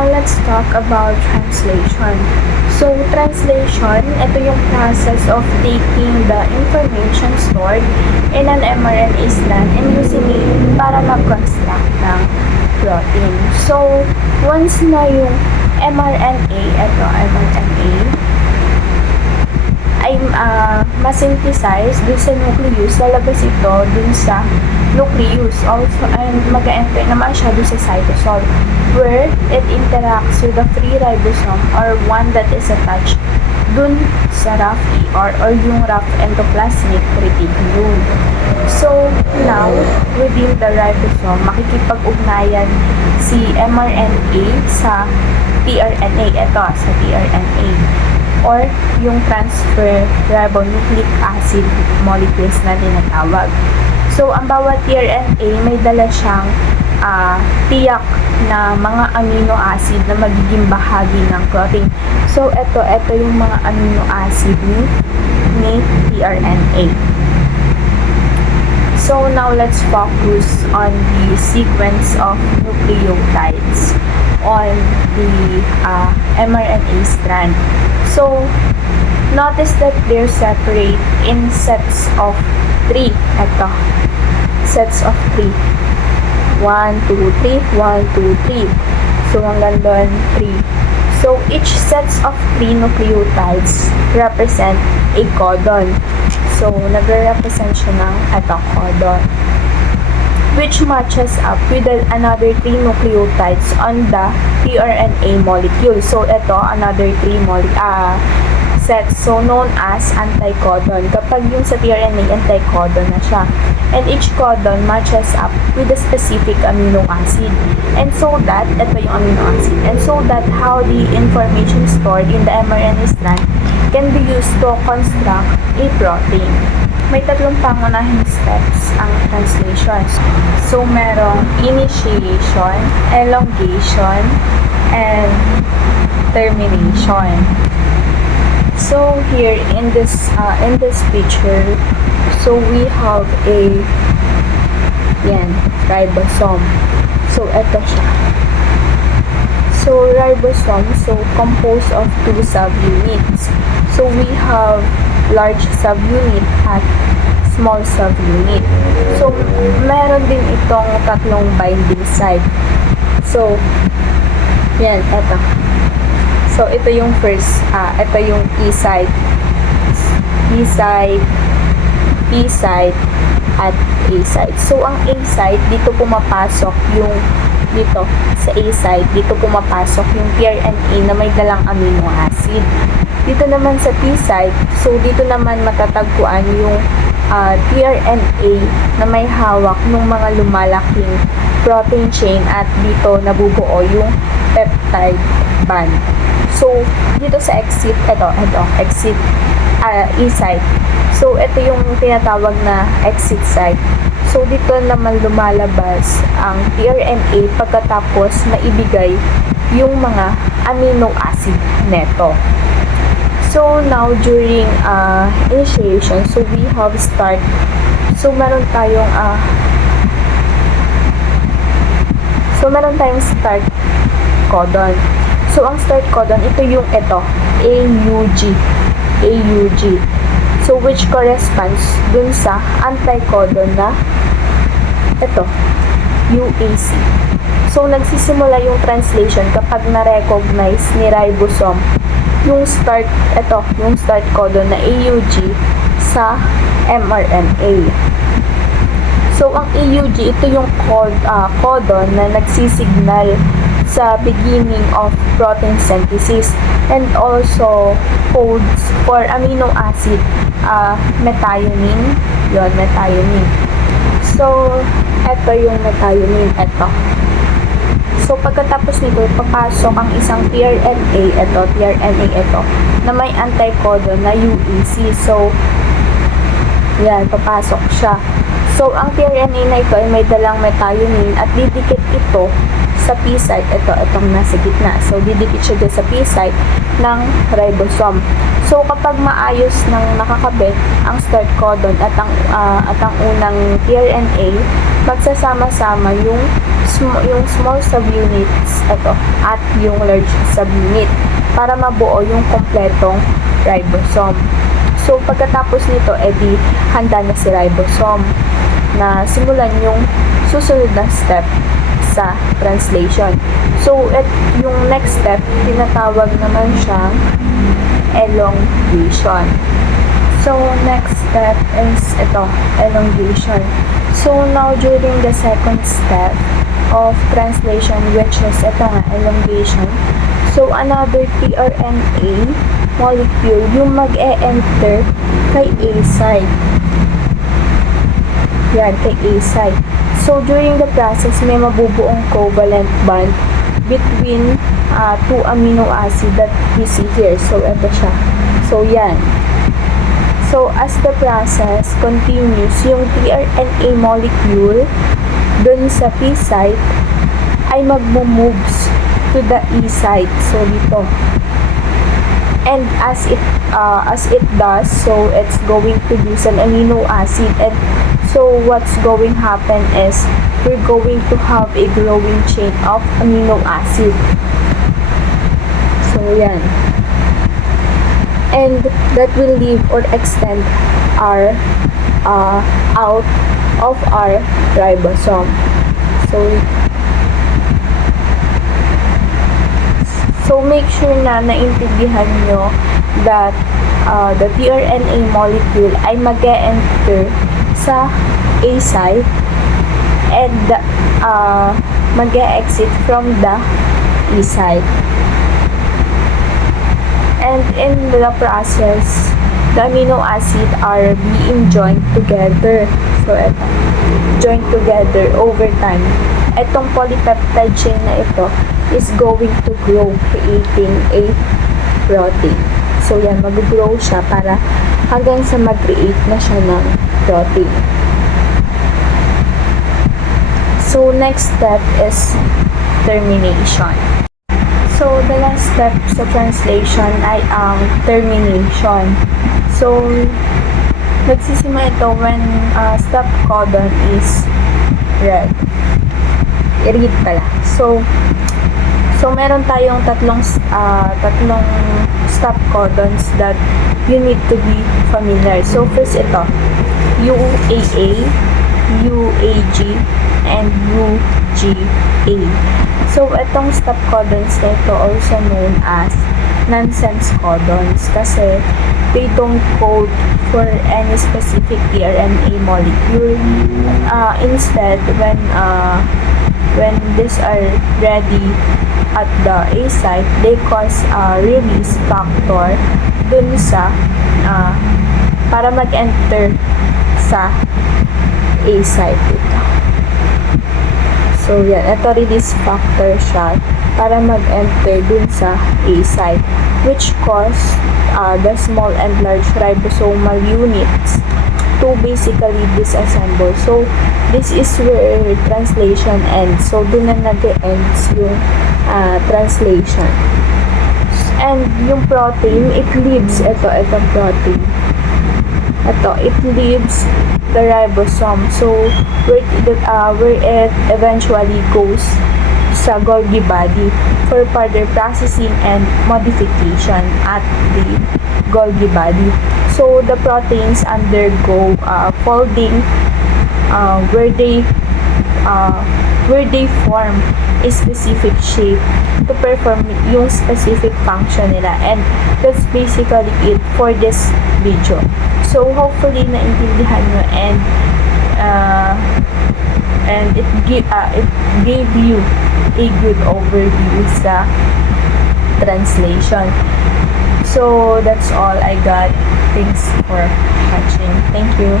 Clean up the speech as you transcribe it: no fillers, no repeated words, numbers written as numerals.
now let's talk about translation. So, translation, ito yung process of taking the information stored in an mRNA strand and using it para mag-construct ng protein. So, once na yung mRNA, ito, mRNA, ay ma-synthesize dun sa nucleus, lalabas ito dun sa nucleus also, and mag-enter naman siya dun sa cytosol where it interacts with the free ribosome or one that is attached dun sa rough or yung rough endoplasmic reticulum. So, now, within the ribosome, makikipag-ugnayan si mRNA sa tRNA, ito, sa tRNA, or yung transfer ribonucleic acid molecules na tinatawag. So, ang bawat tRNA may dala siyang tiyak na mga amino acid na magiging bahagi ng protein. So, ito yung mga amino acid ni tRNA. So, now let's focus on the sequence of nucleotides on the mRNA strand. So, notice that they're separate in sets of 3. Ito, sets of 3. 1, 2, 3, 1, 2, 3. So, hanggang doon, 3. So, each sets of 3 nucleotides represent a codon. So, nagre-represent siya ng ito, codon, which matches up with another 3 nucleotides on the tRNA molecule. So, ito, another 3 sets, so known as anticodon. Kapag yung sa tRNA, anticodon na siya. And each codon matches up with a specific amino acid. And so that, ito yung amino acid. And so that how the information stored in the mRNA strand can be used to construct a protein. May tatlong pangunahing steps ang translation. So, merong initiation, elongation, and termination. So, here in this picture, so we have a ribosome. So, ito siya. So, ribosome, so composed of 2 subunits. So, we have large subunit at small subunit. So, meron din itong tatlong binding site. So, yan, ito. So, ito yung first, ito yung E site, P site, at A site. So, ang A site, dito pumapasok yung, dito, sa A site, dito pumapasok yung tRNA na may dalang amino acid. Dito naman sa P site, so dito naman matatagpuan yung tRNA na may hawak ng mga lumalaking protein chain at dito nabubuo yung peptide band. So, dito sa exit, ito, exit E site. So, ito yung tinatawag na exit site. So, dito naman lumalabas ang tRNA pagkatapos na ibigay yung mga amino acid neto. So, now, during initiation, so we have start. So, meron tayong start codon. So, ang start codon, ito yung AUG. So, which corresponds dun sa anticodon na ito, UAC. So, nagsisimula yung translation kapag na-recognize ni ribosome yung start codon na AUG sa mRNA. So, ang AUG, ito yung codon na nagsisignal sa beginning of protein synthesis and also codes for amino acid methionine. So, ito yung methionine, ito. So, pagkatapos nito, papasok ang isang tRNA, ito, na may anticodon na UAC. So, yan, papasok siya. So, ang tRNA na ito ay may dalang methionine at didikit ito sa P site, itong nasa gitna. So, didikit siya dyan sa P site ng ribosome. So, kapag maayos nang nakakabit ang start codon at ang unang tRNA, magsasama-sama yung small subunits at yung large subunit para mabuo yung kompletong ribosome. So, pagkatapos nito, edi handa na si ribosome na simulan yung susunod na step sa translation. So, yung next step, tinatawag naman siyang elongation. So, next step is elongation. So, now during the second step of translation, which is elongation, so another tRNA molecule yung mag-e-enter kay A site. Yan, kay A site. So, during the process, may mabubuong covalent bond between two amino acid that we see here. So, ito siya. So, yan. So, as the process continues, yung tRNA molecule dun sa P site ay magmo-moves to the E site. So, dito. And as it does, so it's going to use an amino acid. And so, what's going to happen is we're going to have a growing chain of amino acid. So, yan. And that will leave or extend our out of our ribosome. So make sure na naintindihan nyo that the tRNA molecule ay mag-e-enter sa A site and mag-e-exit from the E site. And in the process, the amino acid are being joined together. So, joined together over time. Itong polypeptide chain na ito is going to grow, creating a protein. So, yan, mag-grow siya para hanggang sa mag-create na siya ng protein. So, next step is termination. So, the last step sa translation ay ang termination. So, nagsisimula ito when stop codon is read pala. So, meron tayong tatlong stop codons that you need to be familiar. So, first ito, UAA, UAG, and UGA. So, itong stop codons na ito also known as nonsense codons kasi they don't code for any specific tRNA molecule. Instead, when these are ready at the A site, they cause a release factor dun sa para mag-enter sa A site ito. So, yan. Ito release factor siya para mag-enter dun sa A site, which cause the small and large ribosomal units to basically disassemble. So, this is where translation ends. So, dun na nag-ends yung translation. And yung protein, it leaves, itong protein. It leaves the ribosome. So, where it eventually goes sa Golgi body for further processing and modification at the Golgi body. So, the proteins undergo folding where they form a specific shape to perform yung specific function nila. And that's basically it for this video. So, hopefully, naintindihan nyo and it gave you a good overview sa translation. So, that's all I got. Thanks for watching. Thank you.